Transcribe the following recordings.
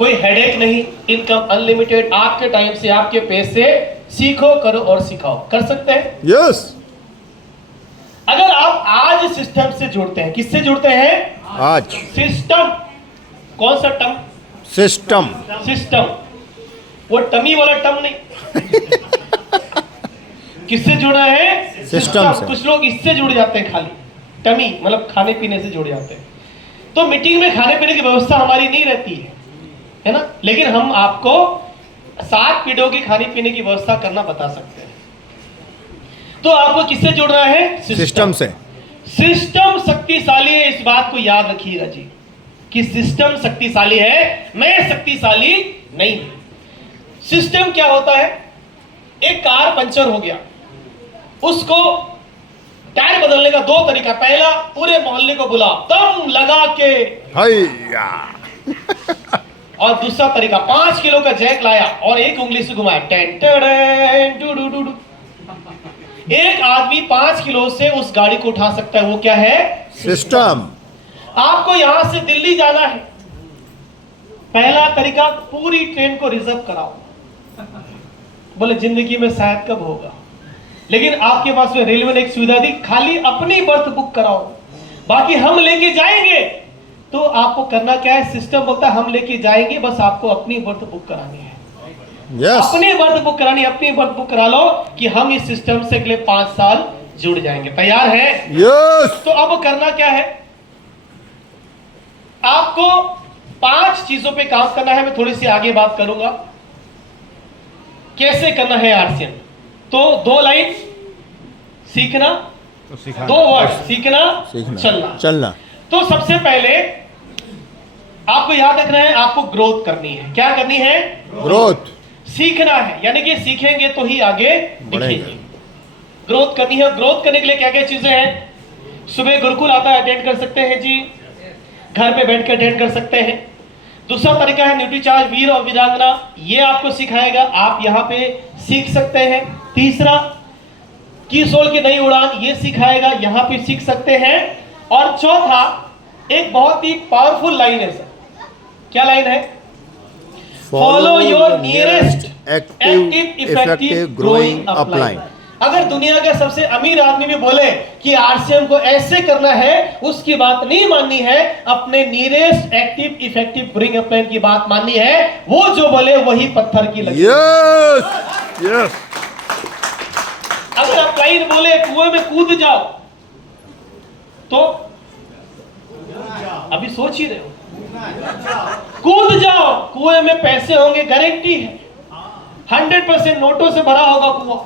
कोई हेडेक नहीं, income unlimited, आपके टाइम से आपके पैसे, सीखो करो और सिखाओ। कर सकते हैं? यस। अगर आप आज सिस्टम से जुड़ते हैं, किससे जुड़ते हैं? आज सिस्टम। कौन सा टम? सिस्टम। सिस्टम, वो टमी वाला टम नहीं। किससे जुड़ा है? सिस्टम से। कुछ लोग इससे जुड़ जाते हैं, खाली टमी मतलब खाने पीने से जुड़ जाते हैं। तो मीटिंग में खाने पीने की व्यवस्था हमारी नहीं रहती है ना, लेकिन हम आपको 7 पीढ़ियों की खाने पीने की व्यवस्था करना बता सकते हैं। तो आपको किससे जुड़ना है? सिस्टम से। सिस्टम शक्तिशाली है, इस बात को याद रखिएगा जी, कि सिस्टम शक्तिशाली है, मैं शक्तिशाली नहीं। सिस्टम क्या होता है? एक कार पंचर हो गया, उसको टायर बदलने का 2 तरीका। पहला, पूरे मोहल्ले को बुला, दम लगा के। हैया। और दूसरा तरीका, 5 किलो का जैक लाया और एक उंगली से घुमाया, ten ten do do do do. एक आदमी 5 किलो से उस गाड़ी को उठा सकता है, वो क्या है? सिस्टम। आपको यहां से दिल्ली जाना है, पहला तरीका, पूरी ट्रेन को रिजर्व कराओ। बोले जिंदगी में शायद कब होगा, लेकिन आपके पास में रेलवे ने एक सुविधा दी, खाली अपनी बर्थ बुक कराओ, बाकी हम लेके जाएंगे। तो आपको करना क्या है? सिस्टम बोलता है हम लेके जाएंगे, बस आपको अपनी बर्थ बुक करानी है। यस। अपनी बर्थ बुक करानी, अपनी बर्थ बुक करा लो कि हम इस सिस्टम से अगले 5 साल जुड़ जाएंगे। तैयार है? यस। तो अब करना क्या है? आपको 5 चीजों पे काम करना है, मैं थोड़ी सी आगे बात करूंगा कैसे करना है आरसीएम। तो 2 लाइन सीखना, 2 वर्ड सीखना, चलना। तो सबसे पहले आपको याद रखना है, आपको ग्रोथ करनी है। क्या करनी है? ग्रोथ। सीखना है, यानी कि सीखेंगे तो ही आगे बढ़ेंगे। दिखेंगे। ग्रोथ करनी है। ग्रोथ करने के लिए क्या क्या चीजें हैं? सुबह गुरुकुल आता है, अटेंड कर सकते हैं जी, घर पे बैठ कर अटेंड कर सकते हैं। दूसरा तरीका है न्यूट्रीचार्ज वीर और वीरांगना, ये आपको सिखाएगा, आप यहाँ पे सीख सकते हैं। तीसरा, कीसोल की नई उड़ान, ये सिखाएगा, यहाँ पे सीख सकते हैं। और चौथा, एक बहुत ही पावरफुल लाइन है सर। क्या लाइन है? Follow your nearest active effective growing upline. अगर दुनिया का सबसे अमीर आदमी भी बोले कि आरसीएम को ऐसे करना है, उसकी बात नहीं माननी है, अपने nearest active effective growing upline की बात माननी है। वो जो बोले वही पत्थर की लगी। यस। यस। अगर अपलाइन बोले कुएं में कूद जाओ, तो अभी सोच ही रहे हो, कूद जाओ, कुएं में पैसे होंगे, गारंटी है 100% नोटों से भरा होगा कुआं,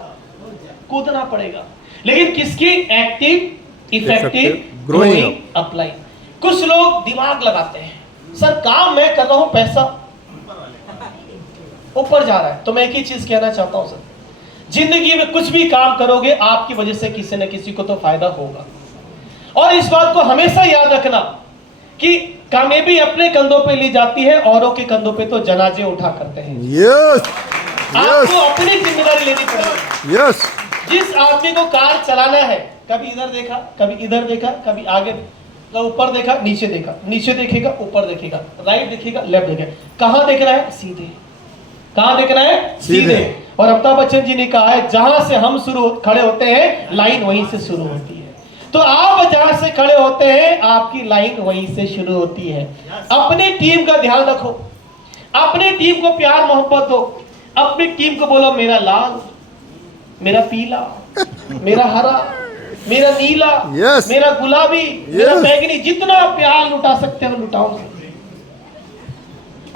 कूदना पड़ेगा। लेकिन किसकी? Active effective growing upline. कुछ लोग दिमाग लगाते हैं, सर काम मैं कर रहा हूं, पैसा ऊपर जा रहा है। तो मैं एक ही चीज कहना चाहता हूं सर, जिंदगी में कुछ भी काम करोगे, आपकी वजह से किसी न किसी को तो फायदा होगा। और इस बात को हमेशा याद रखना कि कामयाबी अपने कंधों पे ली जाती है, औरों के कंधों पे तो जनाजे उठा करते हैं। यस। आपको अपनी जिम्मेदारी लेनी पड़ेगी। यस। जिस आदमी को कार चलाना है, कभी इधर देखा, कभी इधर देखा, कभी आगे ऊपर देखा, नीचे देखा, नीचे देखेगा, ऊपर देखेगा, राइट देखेगा, लेफ्ट देखेगा, कहां देख रहा है? सीधे। कहां देखना है? सीधे। और अमिताभ बच्चन जी ने कहा है, जहां से हम खड़े होते हैं, लाइन वहीं से शुरू होती है। तो आप जहां से खड़े होते हैं, आपकी लाइन वहीं से शुरू होती है। अपनी टीम का ध्यान रखो, अपनी टीम को प्यार मोहब्बत दो, अपनी टीम को बोलो मेरा लाल, मेरा पीला, मेरा हरा, मेरा नीला, मेरा गुलाबी, मेरा बैगनी, जितना प्यार लुटा सकते हो लुटाओ।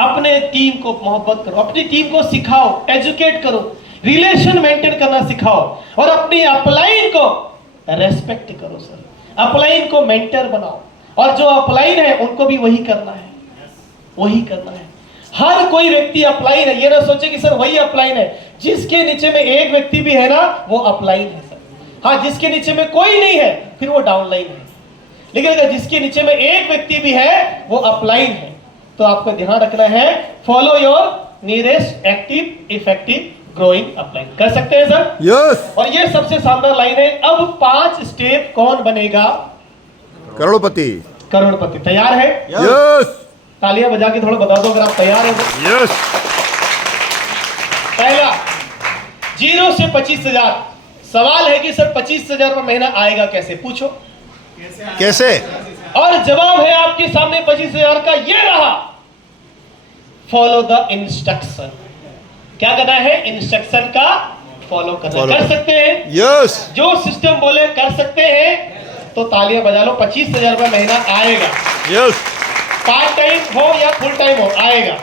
अपने टीम को मोहब्बत करो, अपनी टीम को सिखाओ, एजुकेट करो, रिलेशन मेंटेन करना सिखाओ, और अपनी अपलाइन को रेस्पेक्ट करो सर। अपलाइन को मेंटर बनाओ, और जो अपलाइन है उनको भी वही करना है, वही करना है। हर कोई व्यक्ति अपलाइन है, ये ना सोचे कि सर वही अपलाइन है। जिसके नीचे में एक व्यक्ति भी है ना, वो अपलाइन है सर। हाँ, जिसके नीचे में कोई नहीं है, फिर वो डाउनलाइन है। लेकिन अगर जिसके नीचे में एक व्यक्ति भी है, वो अपलाइन है। तो आपको ध्यान रखना है, follow your nearest active effective growing upline. कर सकते हैं सर? यस। और ये सबसे शानदार लाइन है। अब 5 स्टेप कौन बनेगा? करोड़पति। करोड़पति। तैयार है? यस। तालियां बजा के थोड़ा बता दो अगर आप तैयार हैं तो। यस पहला 0 से 25,000। सवाल है कि सर 25,000 रुपये महीना आएगा कैसे, पूछो कैसे? और जवाब है आपके सामने 25,000 का, ये रहा। Follow the instruction. क्या करना है? इंस्ट्रक्शन का फॉलो करना। Follow कर सकते हैं? यस जो सिस्टम बोले कर सकते हैं तो तालियां बजा लो। 25,000 रुपये महीना आएगा। यस पार्ट टाइम हो या फुल टाइम हो, आएगा।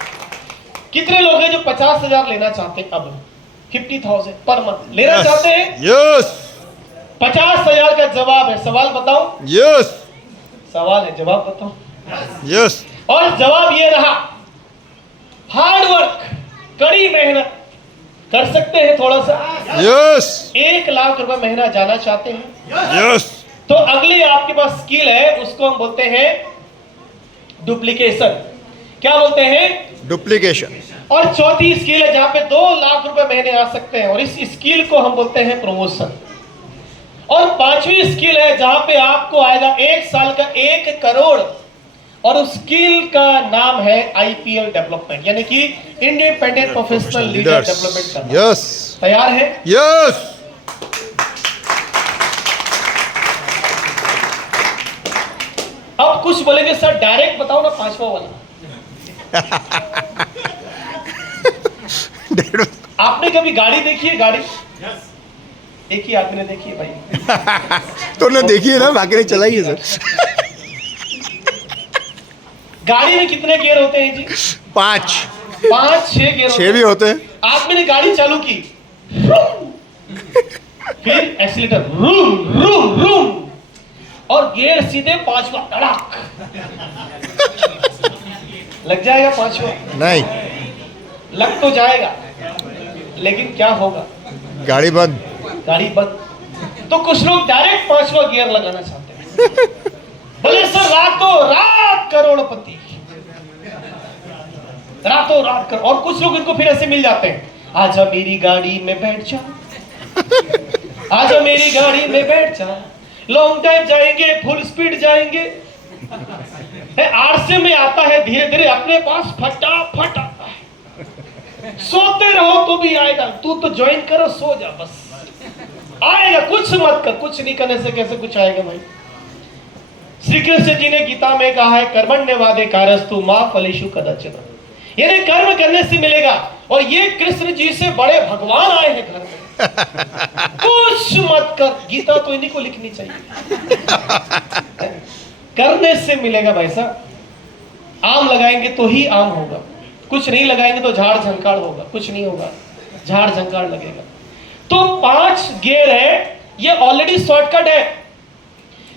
कितने लोग हैं जो 50,000 लेना चाहते हैं? अब 50,000 पर मंथ लेना चाहते हैं? यस 50,000 का जवाब है। सवाल बताओ। यस सवाल है, जवाब बताओ। यस और जवाब ये रहा, हार्ड वर्क, कड़ी मेहनत कर सकते हैं थोड़ा सा। यस 1 लाख रुपए महीना जाना चाहते हैं यस तो अगली आपके पास स्किल है, उसको हम बोलते हैं डुप्लीकेशन। क्या बोलते हैं? डुप्लीकेशन। और चौथी स्किल है जहां पे 2 लाख रुपए महीने आ सकते हैं और इस स्किल को हम बोलते हैं प्रमोशन। और पांचवी स्किल है जहां पे आपको आएगा 1 साल का 1 करोड़ और उस स्किल का नाम है IPL डेवलपमेंट, यानी कि इंडिपेंडेंट प्रोफेशनल लीडर डेवलपमेंट करना। यस तैयार है? यस अब कुछ बोलेंगे सर डायरेक्ट बताओ ना 5वां वाला। आपने कभी गाड़ी देखी है? गाड़ी एक ही आदमी ने देखी है भाई। तो ना देखिए ना, बाकी ने चलाइए सर। गाड़ी में कितने गियर होते हैं जी? 5 5-6 गियर 6 भी होते हैं। आदमी ने गाड़ी चालू की, फिर एक्सीलेटर रूम रूम रूम और गियर सीधे 5वां धड़ाक। लग जाएगा 5वां? नहीं, लग तो जाएगा लेकिन क्या होगा? गाड़ी बंद। गाड़ी बंद। तो कुछ लोग डायरेक्ट 5वां गियर लगाना चाहते हैं। बोले सर रातों रात करोड़पति, रातों रात कर। और कुछ लोग इनको फिर ऐसे मिल जाते हैं, आजा मेरी गाड़ी में बैठ जा, आजा मेरी गाड़ी में बैठ जा, लॉन्ग ड्राइव जाएंगे, फुल स्पीड जाएंगे। आरसे में आता है धीरे धीरे, अपने पास फटाफट आता है। सोते रहो तो भी आएगा, तू तो ज्वाइन करो, सो जा बस, आएगा। कुछ मत कर, कुछ नहीं करने से कैसे कुछ आएगा भाई? श्री कृष्ण जी ने गीता में कहा है, कर्मण्यवादे कारस्तु मा फलेषु कदाचन, यानी कर्म करने से मिलेगा। और ये कृष्ण जी से बड़े भगवान आए हैं घर में। कुछ मत कर, गीता तो इन्हीं को लिखनी चाहिए। करने से मिलेगा भाई साहब। आम लगाएंगे तो ही आम होगा, कुछ नहीं लगाएंगे तो झाड़ झंकाड़ होगा, कुछ नहीं होगा, झाड़ झंकाड़ लगेगा। तो 5 गियर है, ये ऑलरेडी शॉर्टकट है।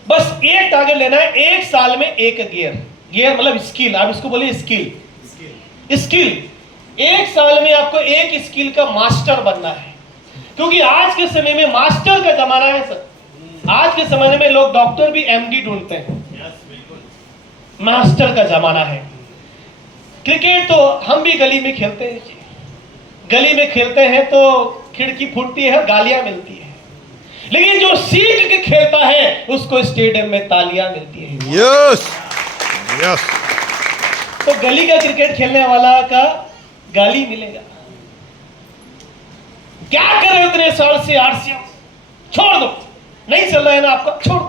बस एक टारगेट लेना है, 1 साल में 1 गियर। गियर मतलब स्किल, आप इसको बोलिए स्किल। स्किल 1 साल में आपको 1 स्किल का मास्टर बनना है, क्योंकि आज के समय में मास्टर का जमाना है सर। आज के समय में लोग डॉक्टर भी MD ढूंढते हैं, मास्टर का जमाना है। क्रिकेट तो हम भी गली में खेलते हैं, गली में खेलते हैं तो खिड़की फूटती है, गालियां मिलती है, लेकिन जो सीख के खेलता है उसको स्टेडियम में तालियां मिलती है। यस यस तो गली का क्रिकेट खेलने वाला का गाली मिलेगा। क्या कर रहे हो इतने साल से? आरसीएम छोड़ दो, नहीं चल रहा है ना आपका, छोड़।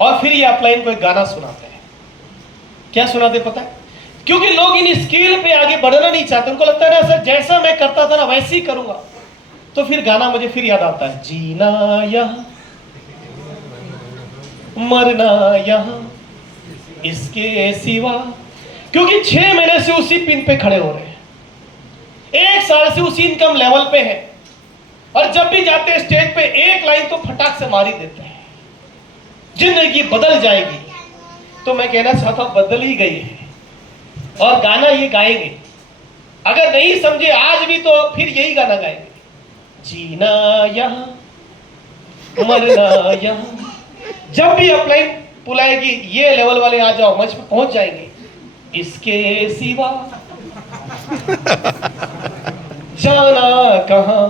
और फिर ये अपलाइन को एक गाना सुनाते हैं। क्या सुनाते पता है? क्योंकि लोग इन स्किल पे आगे बढ़ना नहीं चाहते, उनको लगता है ना सर जैसा मैं करता था ना वैसे ही करूंगा। तो फिर गाना मुझे फिर याद आता है, जीना यहां मरना यहां इसके सिवा। क्योंकि 6 महीने से उसी पिन पे खड़े हो रहे हैं, 1 साल से उसी इनकम लेवल पे है, और जब भी जाते हैं स्टेज पे 1 लाइन तो फटाक से मार ही देते हैं, जिंदगी बदल जाएगी। तो मैं कहना चाहता हूं बदल ही गई है, और गाना ये गाएंगे। अगर नहीं समझे आज भी तो फिर यही गाना गाएंगे, जीना यहां मरना यहां। जब भी अपलाइन बुलाएगी ये लेवल वाले आ जाओ, मंच पे पहुंच जाएंगे, इसके सिवा जाना कहां।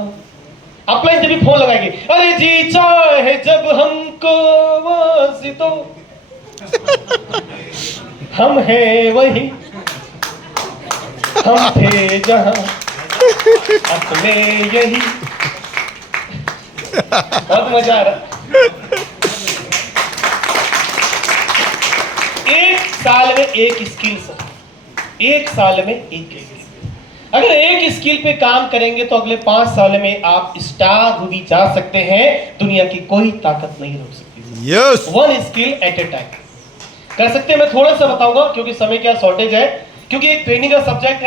अपलाइन जब भी फोन लगाएगी, अरे जी चाहे जब हमको वासी तो हम हैं वही, हम थे जहां, अपने यही। बहुत मजा आ रहा। एक साल में एक स्किल सर, एक साल में एक स्किल। अगर एक स्किल पे काम करेंगे तो अगले 5 साल में आप स्टार भी जा सकते हैं। दुनिया की कोई ताकत नहीं रोक सकती। यस। 1 स्किल एट ए टाइम कर सकते हैं। मैं थोड़ा सा बताऊंगा क्योंकि समय का शॉर्टेज है, क्योंकि एक ट्रेनिंग का सब्जेक्ट है।